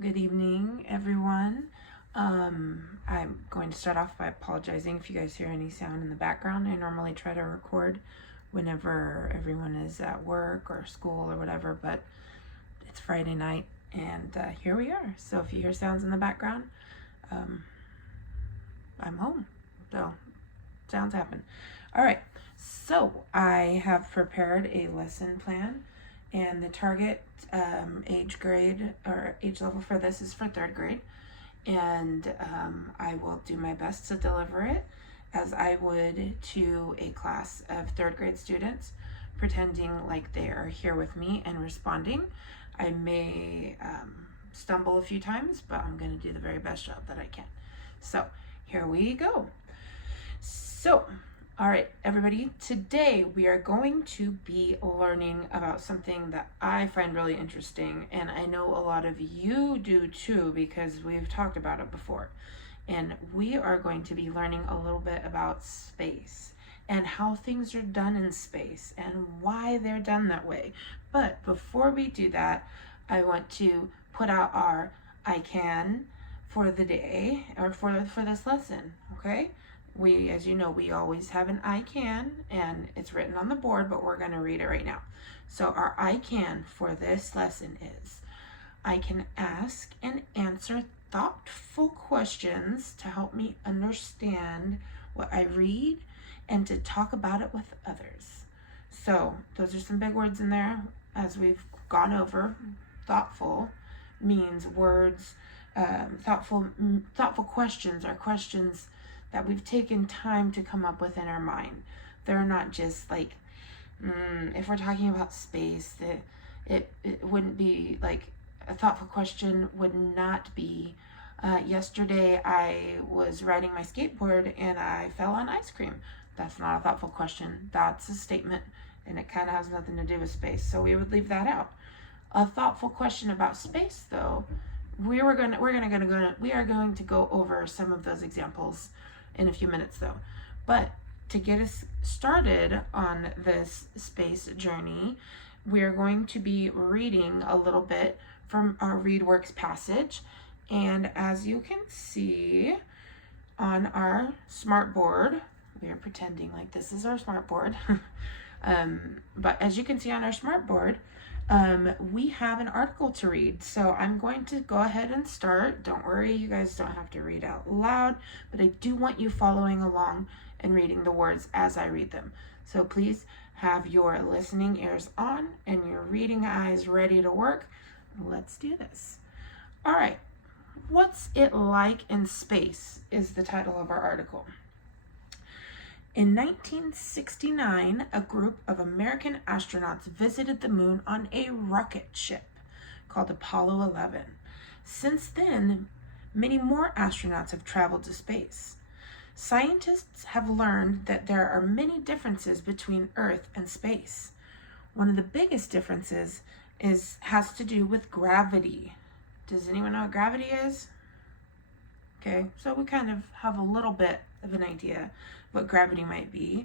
Good evening, everyone. I'm going to start off by apologizing if you guys hear any sound in the background. I normally try to record whenever everyone is at work or school or whatever, but it's Friday night and here we are. So if you hear sounds in the background, I'm home. So sounds happen. All right. So I have prepared a lesson plan, and the target age grade or age level for this is for 3rd grade. And I will do my best to deliver it as I would to a class of 3rd grade students, pretending like they are here with me and responding. I may stumble a few times, but I'm going to do the very best job that I can. So here we go. So, all right, everybody, today we are going to be learning about something that I find really interesting, and I know a lot of you do too because we've talked about it before. And we are going to be learning a little bit about space and how things are done in space and why they're done that way. But before we do that, I want to put out our I can for the day or for this lesson, okay? We, as you know, we always have an I can, and it's written on the board, but we're going to read it right now. So our I can for this lesson is, I can ask and answer thoughtful questions to help me understand what I read and to talk about it with others. So those are some big words in there as we've gone over. Thoughtful means words, thoughtful questions are questions that we've taken time to come up with in our mind. They're not just like, if we're talking about space, it wouldn't be like, a thoughtful question would not be, yesterday I was riding my skateboard and I fell on ice cream. That's not a thoughtful question. That's a statement, and it kind of has nothing to do with space. So we would leave that out. A thoughtful question about space, though, we are going to go over some of those examples in a few minutes, though. But to get us started on this space journey, we are going to be reading a little bit from our ReadWorks passage. And as you can see on our smart board, we are pretending like this is our smart board. But as you can see on our smart board, we have an article to read. So I'm going to go ahead and start. Don't worry, you guys don't have to read out loud, but I do want you following along and reading the words as I read them. So please have your listening ears on and your reading eyes ready to work. Let's do this. All right. What's it like in space is the title of our article. In 1969, a group of American astronauts visited the moon on a rocket ship called Apollo 11. Since then, many more astronauts have traveled to space. Scientists have learned that there are many differences between Earth and space. One of the biggest differences has to do with gravity. Does anyone know what gravity is? Okay, so we kind of have a little bit of an idea what gravity might be,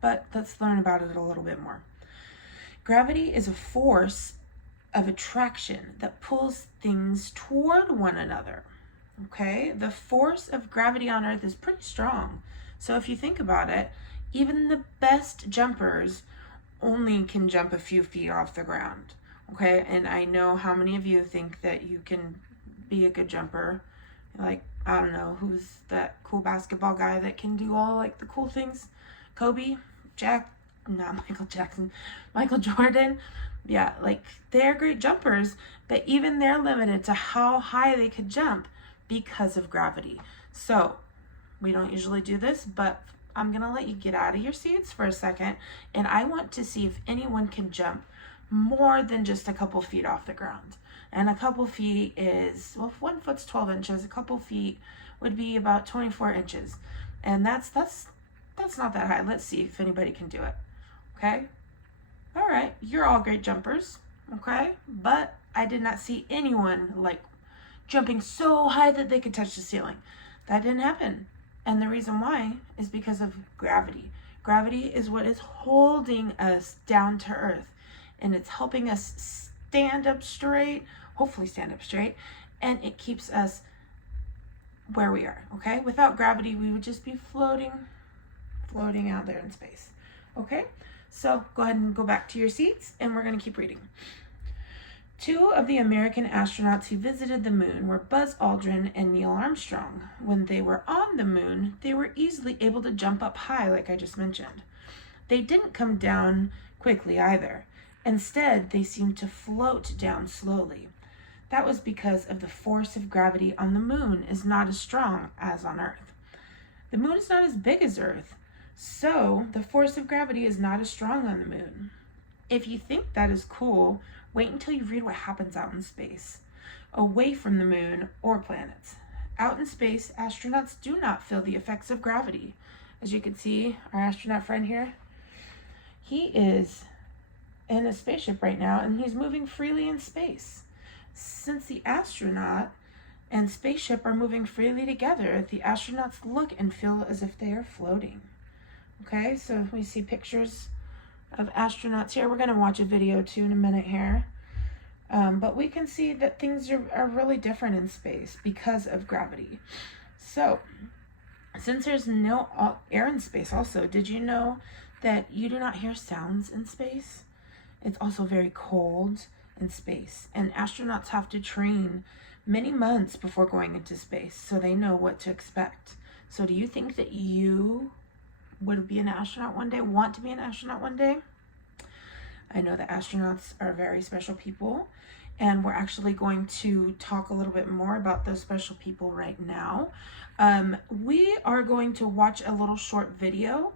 but let's learn about it a little bit more. Gravity is a force of attraction that pulls things toward one another. Okay, the force of gravity on Earth is pretty strong. So if you think about it, even the best jumpers only can jump a few feet off the ground. Okay, and I know how many of you think that you can be a good jumper. Like, I don't know, who's that cool basketball guy that can do all like the cool things? Kobe? Not Michael Jackson, Michael Jordan. Yeah, like they're great jumpers, but even they're limited to how high they could jump because of gravity. So we don't usually do this, but I'm gonna let you get out of your seats for a second, and I want to see if anyone can jump more than just a couple feet off the ground. And a couple feet is, well, if 1 foot's 12 inches, a couple feet would be about 24 inches. And that's not that high. Let's see if anybody can do it. Okay? All right, you're all great jumpers. Okay? But I did not see anyone like jumping so high that they could touch the ceiling. That didn't happen. And the reason why is because of gravity. Gravity is what is holding us down to Earth, and it's helping us stand up straight hopefully stand up straight, and it keeps us where we are, okay? Without gravity, we would just be floating out there in space, okay? So go ahead and go back to your seats, and we're going to keep reading. 2 of the American astronauts who visited the moon were Buzz Aldrin and Neil Armstrong. When they were on the moon, they were easily able to jump up high, like I just mentioned. They didn't come down quickly either. Instead, they seemed to float down slowly. That was because of the force of gravity on the moon is not as strong as on Earth. The moon is not as big as Earth, so the force of gravity is not as strong on the moon. If you think that is cool, wait until you read what happens out in space, away from the moon or planets. Out in space, astronauts do not feel the effects of gravity. As you can see, our astronaut friend here, he is in a spaceship right now, and he's moving freely in space. Since the astronaut and spaceship are moving freely together, the astronauts look and feel as if they are floating. Okay, so we see pictures of astronauts here. We're going to watch a video too in a minute here. But we can see that things are really different in space because of gravity. So, since there's no air in space also, did you know that you do not hear sounds in space? It's also very cold in space, and astronauts have to train many months before going into space so they know what to expect. So do you think that you would be an astronaut one day, want to be an astronaut one day? I know that astronauts are very special people, and we're actually going to talk a little bit more about those special people right now. We are going to watch a little short video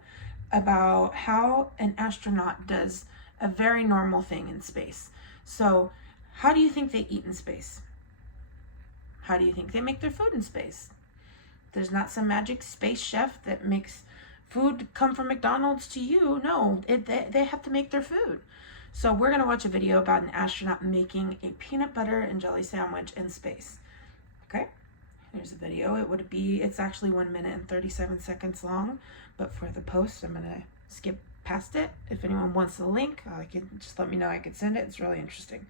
about how an astronaut does a very normal thing in space. So, how do you think they eat in space? How do you think they make their food in space? There's not some magic space chef that makes food come from McDonald's to you. No, they have to make their food. So we're going to watch a video about an astronaut making a peanut butter and jelly sandwich in space. Okay, here's the video. It's actually 1 minute and 37 seconds long, but for the post, I'm going to skip past it. If anyone wants the link, just let me know. I could send it. It's really interesting.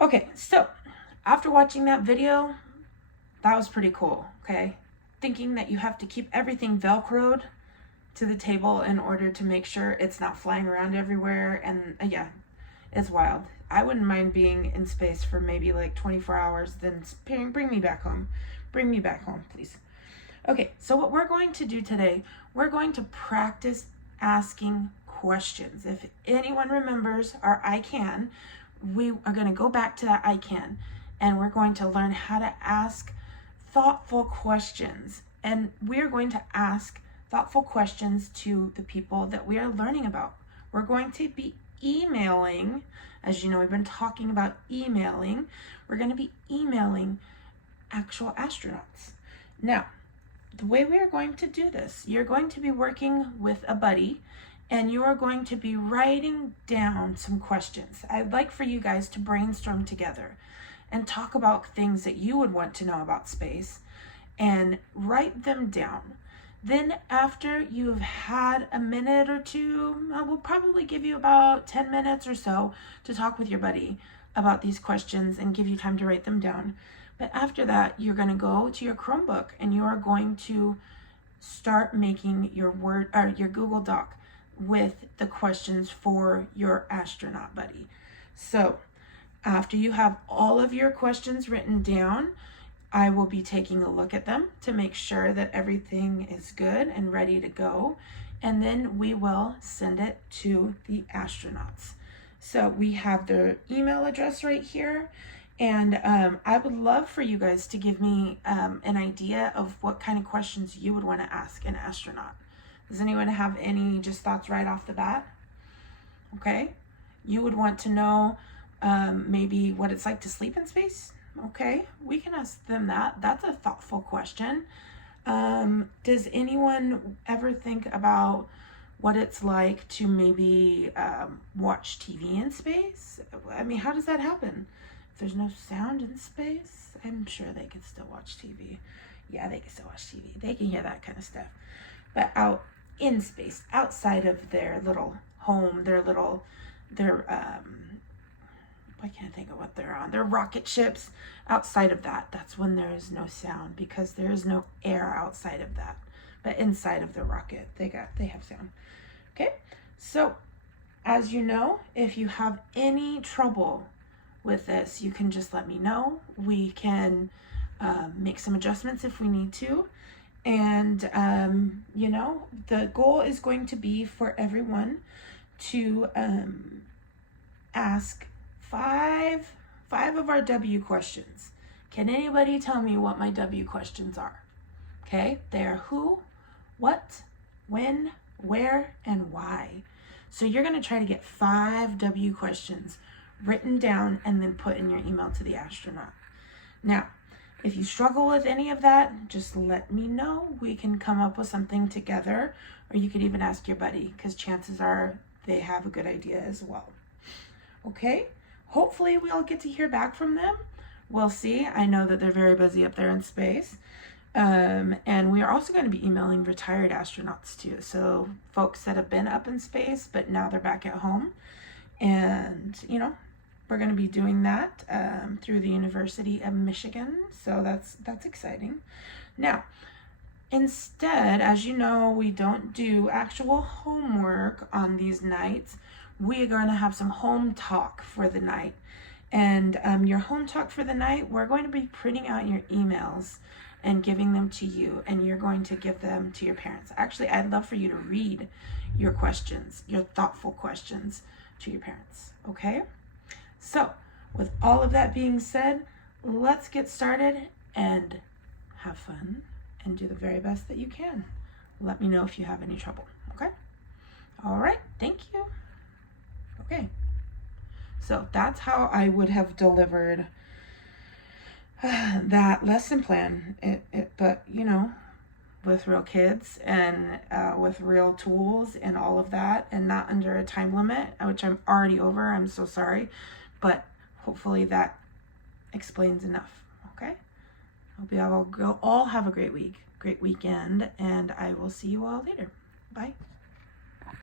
Okay, so after watching that video, that was pretty cool, okay? Thinking that you have to keep everything Velcroed to the table in order to make sure it's not flying around everywhere, and yeah, it's wild. I wouldn't mind being in space for maybe like 24 hours, then bring me back home. Bring me back home, please. Okay, so what we're going to do today, we're going to practice asking questions. If anyone remembers our I can, we are going to go back to that I can, and we're going to learn how to ask thoughtful questions. And we're going to ask thoughtful questions to the people that we are learning about. We're going to be emailing, as you know, we've been talking about emailing. We're going to be emailing actual astronauts. Now, the way we are going to do this, you're going to be working with a buddy, and you are going to be writing down some questions. I'd like for you guys to brainstorm together and talk about things that you would want to know about space and write them down. Then after you've had a minute or two, we'll probably give you about 10 minutes or so to talk with your buddy about these questions and give you time to write them down. But after that, you're going to go to your Chromebook and you are going to start making your Google Doc with the questions for your astronaut buddy. So after you have all of your questions written down, I will be taking a look at them to make sure that everything is good and ready to go. And then we will send it to the astronauts. So we have their email address right here. And I would love for you guys to give me an idea of what kind of questions you would want to ask an astronaut. Does anyone have any just thoughts right off the bat? Okay. You would want to know maybe what it's like to sleep in space. Okay, we can ask them that. That's a thoughtful question. Does anyone ever think about what it's like to maybe watch TV in space? I mean, how does that happen? If there's no sound in space, I'm sure they can still watch TV. Yeah, they can still watch TV. They can hear that kind of stuff. But out in space, outside of their little home, their I can't think of what they're on. They're rocket ships. Outside of that, that's when there is no sound, because there is no air outside of that. But inside of the rocket, they have sound. Okay, so as you know, if you have any trouble with this, you can just let me know. We can make some adjustments if we need to. And, you know, the goal is going to be for everyone to ask five of our W questions. Can anybody tell me what my W questions are? Okay, they are who, what, when, where, and why. So you're going to try to get 5 W questions written down and then put in your email to the astronaut. Now, if you struggle with any of that, just let me know. We can come up with something together, or you could even ask your buddy, because chances are they have a good idea as well. Okay, hopefully we'll get to hear back from them. We'll see. I know that they're very busy up there in space. And we are also going to be emailing retired astronauts too. So folks that have been up in space, but now they're back at home. And, you know, we're going to be doing that through the University of Michigan. So that's exciting. Now, instead, as you know, we don't do actual homework on these nights. We are going to have some home talk for the night. And your home talk for the night, we're going to be printing out your emails and giving them to you, and you're going to give them to your parents. Actually, I'd love for you to read your questions, your thoughtful questions, to your parents, okay? So, with all of that being said, let's get started and have fun and do the very best that you can. Let me know if you have any trouble, okay? All right, thank you. Okay, so that's how I would have delivered that lesson plan, but you know, with real kids and with real tools and all of that, and not under a time limit, which I'm already over. I'm so sorry, but hopefully that explains enough. Okay, hope you all have a great week, great weekend, and I will see you all later. Bye.